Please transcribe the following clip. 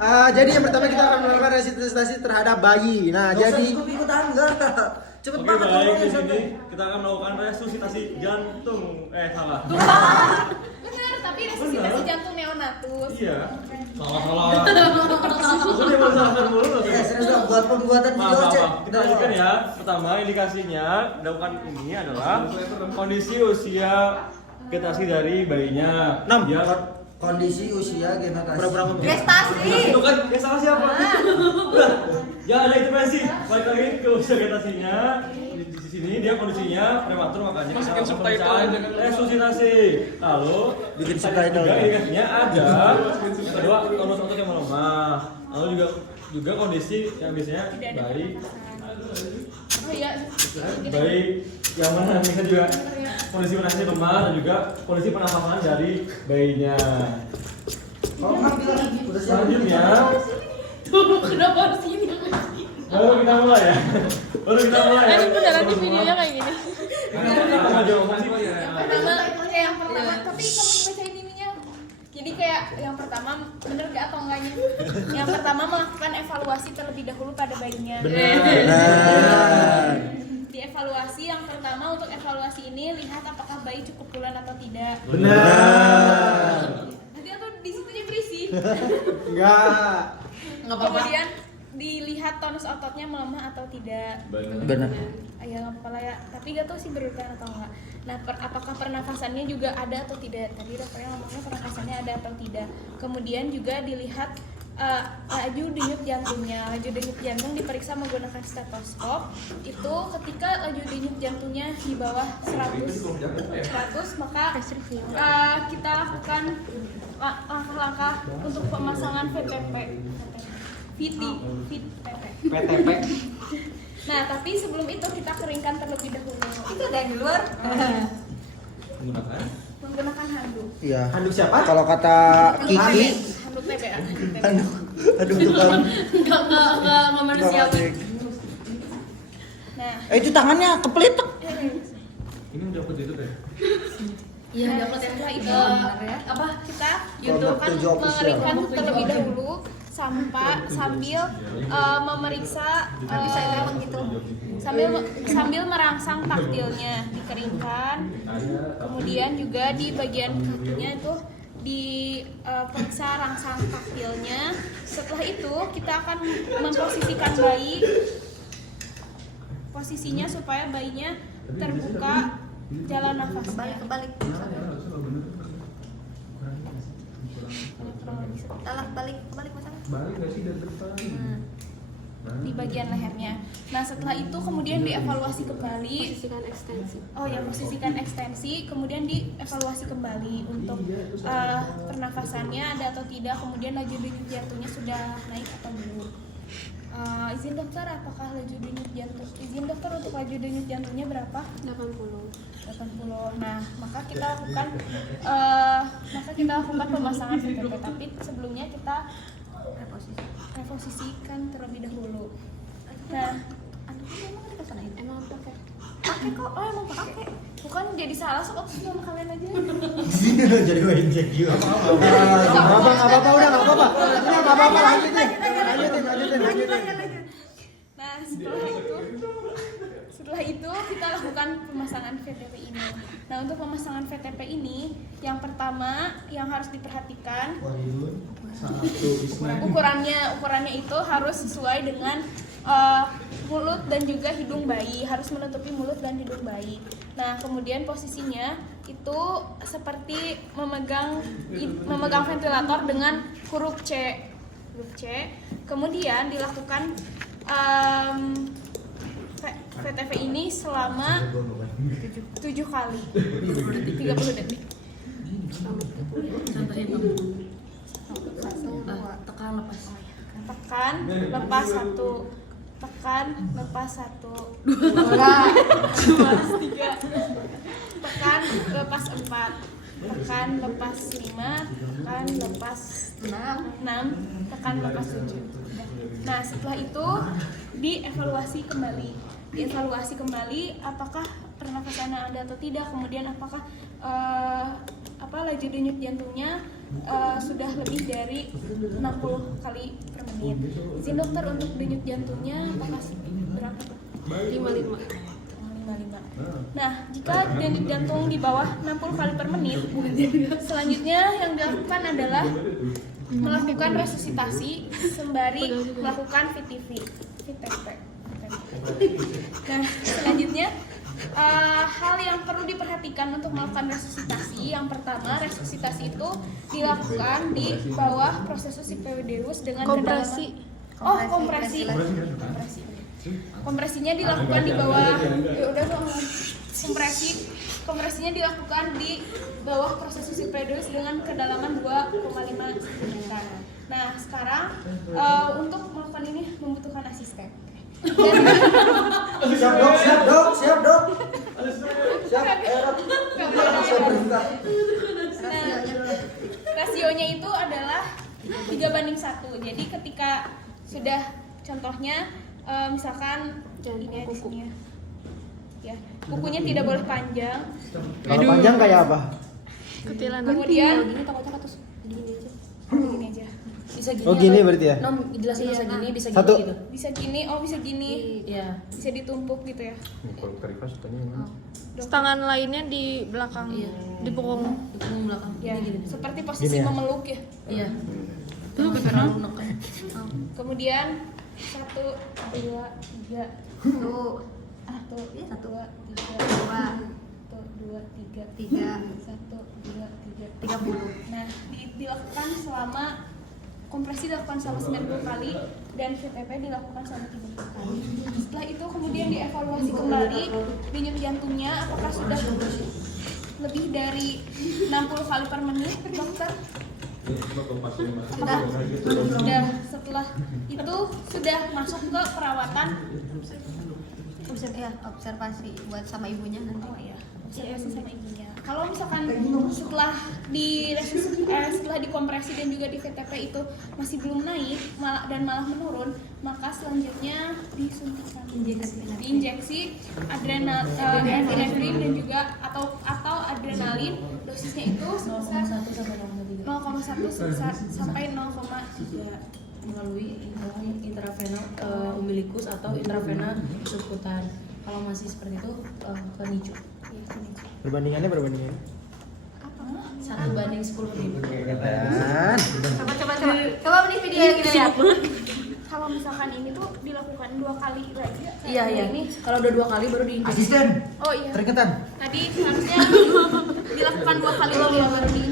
Jadi yang pertama kita akan melakukan resusitasi terhadap bayi. Nah, jadi ikut tangga. Cepet Oke, banget baik, ngomongnya di sini sampai. kita akan melakukan resusitasi jantung. Salah. Bener, tapi resusitasi jantung neonatus. Iya. Salah. Aku dia baru salah mulu loh. Ya, serius dong, buat pembuatan video Maaf, aja. maaf. Kita lanjutkan ya. Pertama, indikasinya melakukan ini adalah kondisi usia getasi dari bayinya. 6. Dia Kondisi usia generasi. Pura-pura ngomong. Gestasi. itu kan yang salah siapa? Udah. Ya ada intervensi. Balik lagi ke usia getasinya. Di sini dia kondisinya prematur, makanya kita Masukin lakukan subtitle pemeriksaan aja kan. resusitasi. Lalu Bikin saya subtitle juga ya. indikasinya ada kedua tonus otot yang melemah. Lalu juga kondisi yang biasanya bayi Oh iya. bayi yang mana bisa juga kondisi nafasnya lemah dan juga kondisi pernafasan dari bayinya. Kalau nggak bilang udah siap. Selanjutnya Tuh, kenapa harus ini? baru kita mulai ya. Ini beneran di videonya kayak gini. Pertama jawaban sih. Yang pertama, tapi kamu bacain ininya. Jadi kayak yang pertama bener gak atau enggaknya? Yang pertama melakukan evaluasi terlebih dahulu pada bayinya. Benar. Dievaluasi yang pertama, untuk evaluasi ini lihat apakah bayi cukup bulan atau tidak. Benar. Nanti atau di situnya berisi. Enggak. Kemudian dilihat tonus ototnya melemah atau tidak. Benar. Ya nggak apa-apa lah ya, tapi gak tahu sih berurutan atau enggak. Nah, apakah pernafasannya juga ada atau tidak? Tadi dokternya ngomongnya pernafasannya ada atau tidak. Kemudian juga dilihat laju denyut jantungnya. Laju denyut jantung diperiksa menggunakan stetoskop. Itu ketika laju denyut jantungnya di bawah 100 maka kita lakukan langkah-langkah untuk pemasangan VTP. PTP. Nah, tapi sebelum itu kita keringkan terlebih dahulu. Itu ada yang di luar. Menggunakan handuk. Iya. Handuk siapa? Kalau kata Kiki, Handuk TBA. aduh tukang. Enggak manusiawi. Nah, Itu tangannya kepelitek. Ini udah putih itu deh. iya dapat setelah itu apa kita YouTube kan tujuh official. mengeringkan terlebih dahulu sambil memeriksa gitu. sambil merangsang taktilnya dikeringkan, kemudian juga di bagian kakinya itu diperiksa rangsang taktilnya. Setelah itu kita akan memposisikan bayi, posisinya supaya bayinya terbuka jalan nafasnya. Kebalik. Balik masang. Balik nggak sih dari depan? Di bagian lehernya. Nah, setelah itu kemudian dievaluasi kembali. Posisikan ekstensi. Oh ya, posisikan ekstensi, kemudian dievaluasi kembali untuk pernafasannya ada atau tidak, kemudian laju denyut jantungnya sudah naik atau belum. Izin dokter, apakah laju denyut jantung? Izin dokter, untuk laju denyut jantungnya berapa? 80. Nah, maka kita lakukan pemasangan VTP, tapi sebelumnya kita reposisikan terlebih dahulu. Nah, emang pakai kok? Oh, emang pakai. Bukan jadi salah sok sama kalian aja. Jadi main jadi apa? Enggak apa-apa, udah enggak apa-apa. Enggak apa-apa, lanjutin. Nah, setelah itu kita lakukan pemasangan VTP ini. Nah, untuk pemasangan VTP ini, yang pertama yang harus diperhatikan ukurannya itu harus sesuai dengan mulut dan juga hidung bayi, harus menutupi mulut dan hidung bayi. Nah, kemudian posisinya itu seperti memegang ventilator dengan huruf C. Kemudian dilakukan VTP ini selama 7 kali 30 detik. Tekan, lepas satu. Tekan, lepas satu. Lepas 3. Tekan, lepas 4. Tekan, lepas 5. Tekan, lepas 6. Tekan, lepas 7. Nah, setelah itu dievaluasi kembali apakah pernafasannya ada atau tidak, kemudian apakah laju denyut jantungnya sudah lebih dari 60 kali per menit. Izin dokter untuk denyut jantungnya apakah berapa tuh? 55. 55. Nah, jika denyut jantung di bawah 60 kali per menit, selanjutnya yang dilakukan adalah melakukan resusitasi sembari melakukan VTP. Nah, selanjutnya hal yang perlu diperhatikan untuk melakukan resusitasi, yang pertama resusitasi itu dilakukan di bawah prosesus Siphoideus dengan Kompresi. kedalaman. Kompresi. Kompresinya dilakukan di bawah. Ya udah dong. Kompresinya dilakukan di bawah prosesus Siphoideus dengan kedalaman 2,5 cm. Nah, sekarang untuk melakukan ini membutuhkan asisten. Siap dok. Siap. Siap, siap berbuka. Nah, rasionya itu adalah 3:1. Jadi ketika sudah contohnya misalkan ini di sini ya, kukunya tidak boleh panjang. Kalau panjang kayak apa? Kutilan. Kemudian Gini takutnya katus. gini aja. Bisa gini. Oh gini berarti ya? Nom, jelasin bisa gini, bisa gini Satu. gitu. Bisa gini, bisa gini. Iya. Bisa ditumpuk gitu ya. Tangan lainnya di belakang, Iya. di punggung. Di punggung belakang. Ya, Gini. seperti posisi Gini ya? memeluk ya. Iya. Terlalu neken. Kemudian 1, 2, 3. Tuh. 1, Iya, 1, 2, 3, 2, 1, 2, 3, 3, 1, 2, 3, 30. Nah, dilakukan selama kompresi dilakukan selama 90 kali dan VTP dilakukan selama 30 kali. Setelah itu kemudian dievaluasi kembali denyut jantungnya apakah sudah lebih dari 60 kali per menit, dokter? Apakah sudah? Setelah itu sudah masuk ke perawatan. Observasi buat sama ibunya nanti. Oh ya, observasi sama ibunya. Kalau misalkan setelah setelah dikompresi dan juga di VTP itu masih belum naik malah menurun, maka selanjutnya disuntikan diinjeksi epinefrin dan juga atau adrenalin, dosisnya itu sebesar 0,1 sampai 0,3 melalui intravenal umbilikus atau intravena subkutan. Kalau masih seperti itu ke NICU. Perbandingannya 1/10.000. Coba nih video yang kita lihat. kalau misalkan ini tuh dilakukan 2 kali lagi ya? Iya. Ini. Kalau udah 2 kali baru diinjeksi. Asisten. Oh iya. Teriketan. Tadi harusnya dilakukan 2 kali lagi baru diinjeksi.